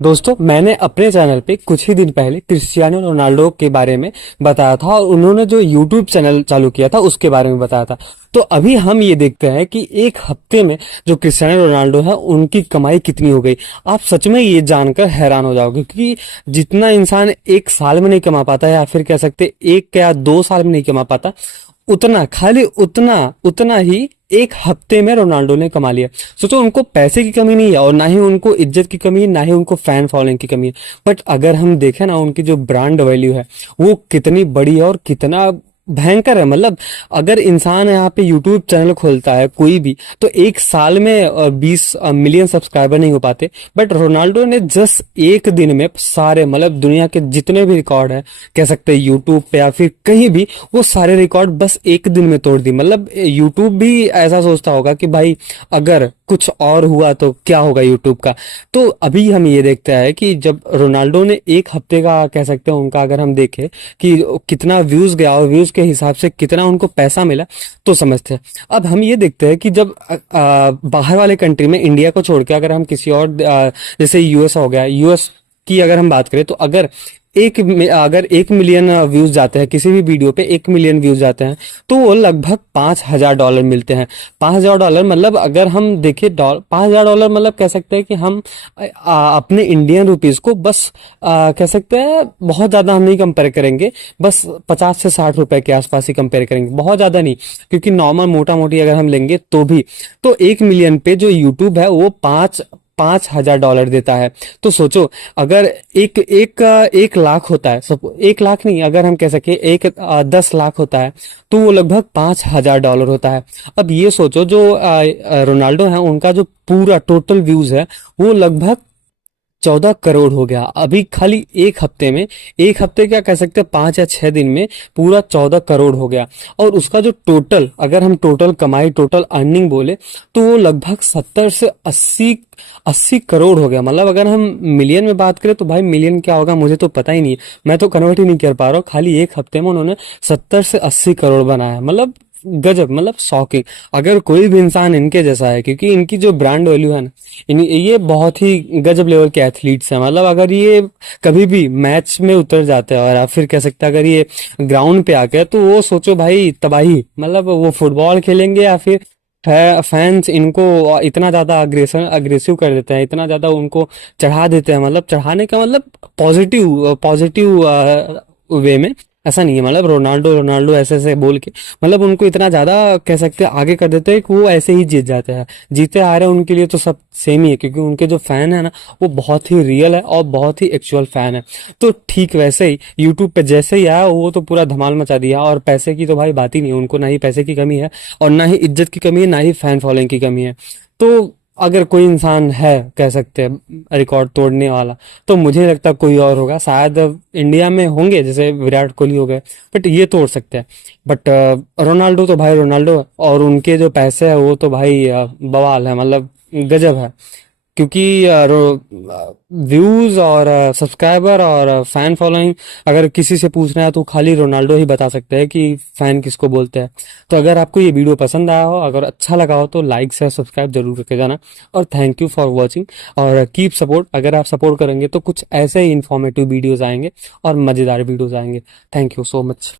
दोस्तों, मैंने अपने चैनल पे कुछ ही दिन पहले क्रिस्टियानो रोनाल्डो के बारे में बताया था और उन्होंने जो यूट्यूब चैनल चालू किया था उसके बारे में बताया था। तो अभी हम ये देखते हैं कि एक हफ्ते में जो क्रिस्टियानो रोनाल्डो है उनकी कमाई कितनी हो गई। आप सच में ये जानकर हैरान हो जाओगे, क्योंकि जितना इंसान एक साल में नहीं कमा पाता या फिर कह सकते एक या 2 साल में नहीं कमा पाता, उतना खाली उतना उतना ही एक हफ्ते में रोनाल्डो ने कमा लिया। सोचो, उनको पैसे की कमी नहीं है और ना ही उनको इज्जत की कमी है, ना ही उनको फैन फॉलोइंग की कमी है। बट अगर हम देखें ना, उनकी जो ब्रांड वैल्यू है वो कितनी बड़ी है और कितना भयंकर है। मतलब अगर इंसान यहाँ पे यूट्यूब चैनल खोलता है कोई भी, तो एक साल में 20 मिलियन सब्सक्राइबर नहीं हो पाते। बट रोनाल्डो ने जस्ट एक दिन में सारे, मतलब दुनिया के जितने भी रिकॉर्ड है, कह सकते हैं यूट्यूब पे या फिर कहीं भी, वो सारे रिकॉर्ड बस एक दिन में तोड़ दी। मतलब यूट्यूब भी ऐसा सोचता होगा कि भाई अगर कुछ और हुआ तो क्या होगा यूट्यूब का। तो अभी हम ये देखते हैं कि जब रोनाल्डो ने एक हफ्ते का, कह सकते हैं उनका, अगर हम देखें कि कितना व्यूज गया और व्यूज के हिसाब से कितना उनको पैसा मिला, तो समझते हैं। अब हम ये देखते हैं कि जब बाहर वाले कंट्री में, इंडिया को छोड़ के अगर हम किसी और जैसे यूएस हो गया, यूएस की अगर हम बात करें, तो अगर 1 मिलियन व्यूज जाते हैं किसी भी वीडियो पे, 1 मिलियन व्यूज जाते हैं, तो वो लगभग $5,000 मिलते हैं। $5,000 मतलब अगर हम देखें, $5,000 मतलब कह सकते हैं कि हम अपने इंडियन रुपीज को बस कह सकते हैं, बहुत ज्यादा हम नहीं कंपेयर करेंगे, बस 50 से 60 रुपए के आसपास ही कंपेयर करेंगे, बहुत ज्यादा नहीं। क्योंकि नॉर्मल मोटा मोटी अगर हम लेंगे तो भी, तो 1 मिलियन पे जो यूट्यूब है वो $5,000 देता है। तो सोचो, अगर एक लाख होता है, सब 1 लाख नहीं, अगर हम कह सके 10 लाख होता है, तो वो लगभग $5,000 होता है। अब ये सोचो, जो रोनाल्डो है उनका जो पूरा टोटल व्यूज है वो लगभग 14 करोड़ हो गया। अभी खाली एक हफ्ते में, एक हफ्ते क्या कह सकते हैं, 5 या 6 दिन में पूरा 14 करोड़ हो गया। और उसका जो टोटल, अगर हम टोटल कमाई, टोटल अर्निंग बोले, तो वो लगभग 70 से 80 करोड़ हो गया। मतलब अगर हम मिलियन में बात करें तो भाई मिलियन क्या होगा मुझे तो पता ही नहीं है, मैं तो कन्वर्ट ही नहीं कर पा रहा हूँ। खाली एक हफ्ते में उन्होंने 70 से 80 करोड़ बनाया। मतलब गजब, मतलब शॉकिंग। अगर कोई भी इंसान इनके जैसा है, क्योंकि इनकी जो ब्रांड वैल्यू है ना, ये बहुत ही गजब लेवल के एथलीट्स हैं। मतलब अगर ये कभी भी मैच में उतर जाते हैं और या फिर कह सकते हैं अगर ये ग्राउंड पे आके, तो वो सोचो भाई तबाही। मतलब वो फुटबॉल खेलेंगे या फिर फैंस इनको इतना ज्यादा अग्रेसिव कर देते हैं, इतना ज्यादा उनको चढ़ा देते हैं। मतलब चढ़ाने का मतलब पॉजिटिव पॉजिटिव वे में, ऐसा नहीं है। मतलब रोनाल्डो रोनाल्डो ऐसे ऐसे बोल के, मतलब उनको इतना ज्यादा कह सकते हैं आगे कर देते हैं कि वो ऐसे ही जीत जाते हैं। जीते आ रहे हैं उनके लिए तो सब सेम ही है, क्योंकि उनके जो फैन है ना, वो बहुत ही रियल है और बहुत ही एक्चुअल फैन है। तो ठीक वैसे ही यूट्यूब पे जैसे ही आया वो तो पूरा धमाल मचा दिया। और पैसे की तो भाई बात ही नहीं है, उनको ना ही पैसे की कमी है और ना ही इज्जत की कमी है, ना ही फैन फॉलोइंग की कमी है। तो अगर कोई इंसान है, कह सकते हैं रिकॉर्ड तोड़ने वाला, तो मुझे लगता है कोई और होगा। शायद इंडिया में होंगे जैसे विराट कोहली हो गए, बट ये तोड़ सकते हैं। बट रोनाल्डो तो भाई रोनाल्डो है, और उनके जो पैसे है वो तो भाई बवाल है, मतलब गजब है। क्योंकि व्यूज और सब्सक्राइबर और फैन फॉलोइंग, अगर किसी से पूछना है तो खाली रोनाल्डो ही बता सकते हैं कि फैन किसको बोलते हैं। तो अगर आपको ये वीडियो पसंद आया हो, अगर अच्छा लगा हो, तो लाइक से सब्सक्राइब जरूर करके जाना। और थैंक यू फॉर वॉचिंग, और कीप सपोर्ट। अगर आप सपोर्ट करेंगे तो कुछ ऐसे ही इंफॉर्मेटिव वीडियोज आएंगे और मजेदार वीडियोज आएंगे। Thank you so much.